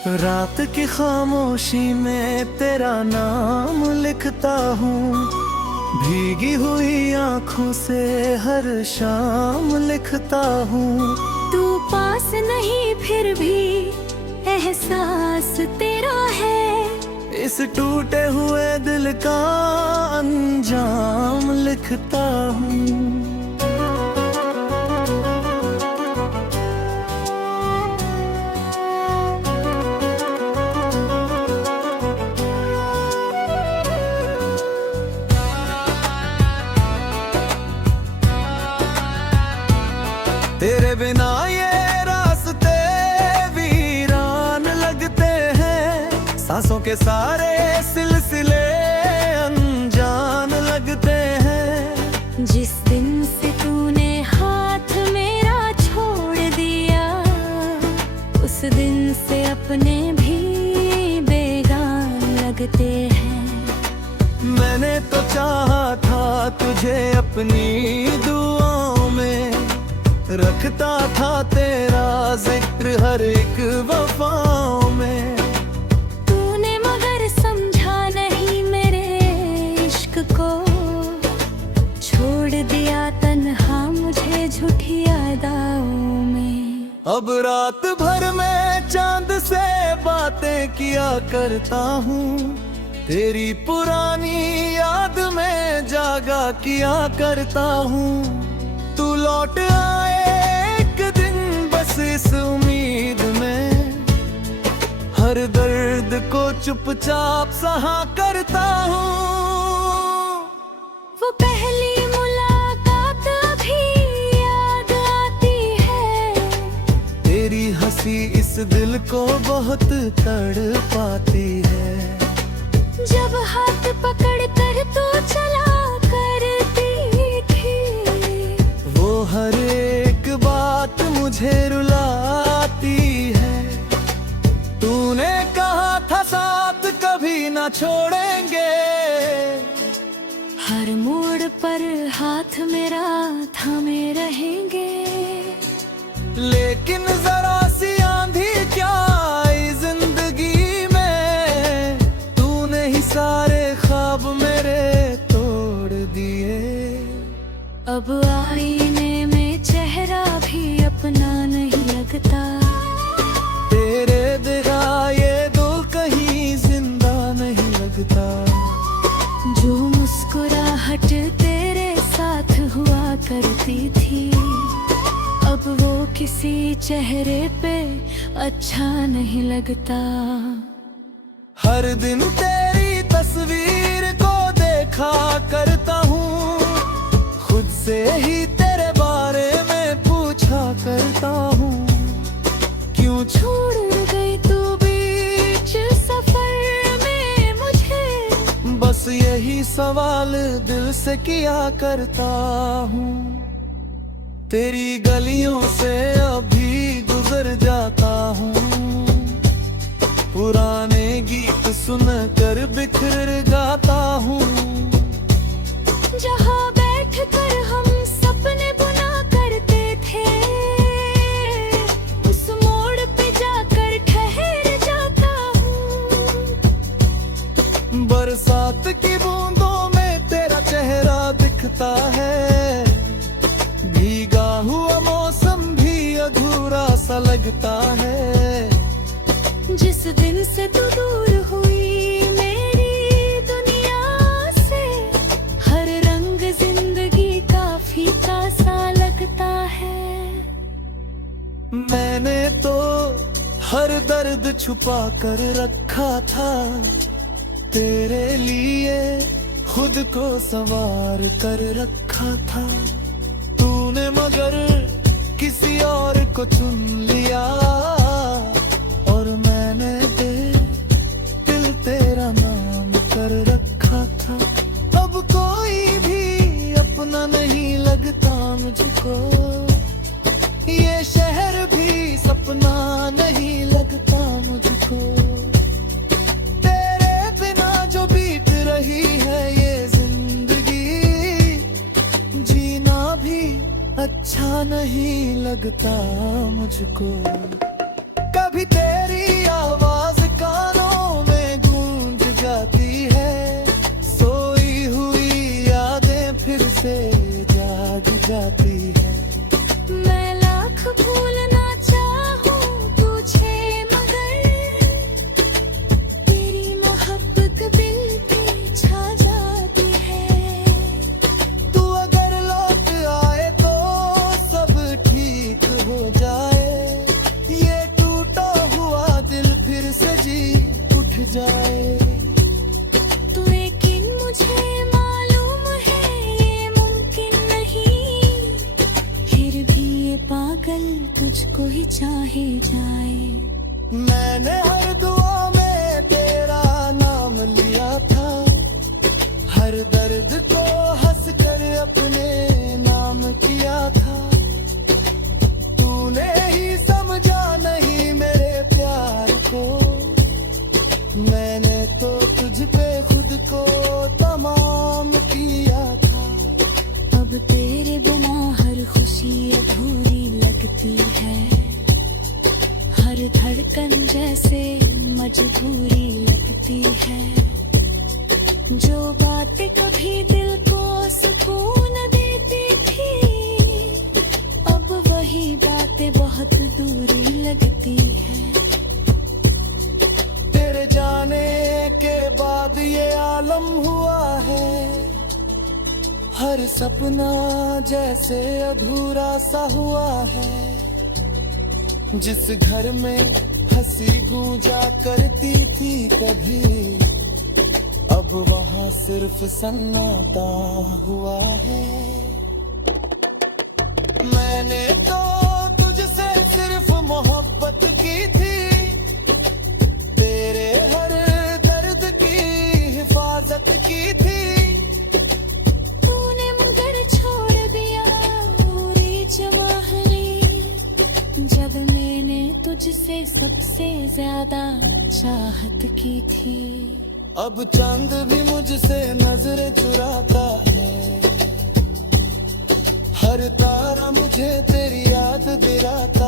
रात की खामोशी में तेरा नाम लिखता हूँ, भीगी हुई आँखों से हर शाम लिखता हूँ। तू पास नहीं फिर भी एहसास तेरा है, इस टूटे हुए दिल का अंजाम लिखता हूँ। तेरे बिना ये रास्ते वीरान लगते हैं, सांसों के सारे सिलसिले अनजान लगते हैं। जिस दिन से तूने हाथ मेरा छोड़ दिया, उस दिन से अपने भी बेगान लगते हैं। मैंने तो चाहा था तुझे अपनी दुआओं में, रखता था तेरा जिक्र हर एक वफाओं में। तूने मगर समझा नहीं मेरे इश्क को, छोड़ दिया तन्हा मुझे झूठी यादों में। अब रात भर मैं चांद से बातें किया करता हूँ, तेरी पुरानी याद में जागा किया करता हूँ। तू लौट आए एक दिन बस इस उम्मीद में, हर दर्द को चुपचाप सहा करता हूँ। वो पहली मुलाकात अभी याद आती है, तेरी हंसी इस दिल को बहुत तड़पाती है। जब हाथ पकड़ कर तू चला करती थी, वो हर एक बात मुझे रुलाती है। तूने कहा था साथ कभी ना छोड़ेंगे, हर मोड़ पर हाथ मेरा थामे रहेंगे। लेकिन जरा सी आंधी क्या आई जिंदगी में, तूने ही सारे ख्वाब मेरे तोड़ दिए। अब आईने में चेहरा भी अपना नहीं लगता, तेरे दिखा ये दिल कहीं जिंदा नहीं लगता। जो मुस्कुराहट तेरे साथ हुआ करती थी, अब वो किसी चेहरे पे अच्छा नहीं लगता। हर दिन तेरी तस्वीर को देखा करता हूँ, खुद से ही तेरे बारे में पूछा करता हूँ। क्यों छोड़ गई तू बीच सफर में मुझे, बस यही सवाल दिल से किया करता हूँ। तेरी गलियों से अभी गुजर जाता हूँ, पुराने गीत सुनकर बिखर जाता हूँ। जहाँ बैठ कर हम सपने बुना करते थे, उस मोड़ पे जाकर ठहर जाता हूँ। बरसात की बूंदों में तेरा चेहरा दिखता है, भीगा हुआ मौसम भी अधूरा सा लगता है। जिस दिन से तू दूर हुई मेरी दुनिया से, हर रंग जिंदगी का फीका सा लगता है। मैंने तो हर दर्द छुपा कर रखा था, तेरे लिए खुद को संवार कर रखा था। तूने मगर किसी और को चुन लिया, और मैंने दिल तेरा नाम कर रखा था। अब कोई भी अपना नहीं लगता मुझको, ये शहर भी सपना नहीं लगता मुझको। तेरे बिना जो बीत रही है ये जिंदगी, जीना भी अच्छा नहीं लगता मुझको। कभी तेरी आवाज ठीक हो जाए, ये टूटा हुआ दिल फिर से जी उठ जाए। तू लेकिन मुझे मालूम है ये मुमकिन नहीं, फिर भी ये पागल तुझको ही चाहे जाए। मैंने हर दुआ में तेरा नाम लिया था, हर दर्द को हंस कर अपने नाम किया था। तूने ही समझा नहीं मेरे प्यार को, मैंने तो तुझ पे खुद को तमाम किया था। अब तेरे बिना हर खुशी अधूरी लगती है, हर धड़कन जैसे मजबूरी लगती है। जो बातें कभी दिल को सुकून देती थी, अब वही बातें बहुत दूरी लगती है। तेरे जाने के बाद ये आलम हुआ है, हर सपना जैसे अधूरा सा हुआ है। जिस घर में हंसी गूंजा करती थी कभी, अब वहाँ सिर्फ सन्नाटा हुआ है। मैंने तो तुझसे सिर्फ मोहब्बत की थी, तेरे हर दर्द की हिफाजत की थी। तूने मगर छोड़ दिया पूरी जवाहरी, जब मैंने तुझसे सबसे ज्यादा चाहत की थी। अब चांद भी मुझसे नजरें चुराता है, हर तारा मुझे तेरी याद दिलाता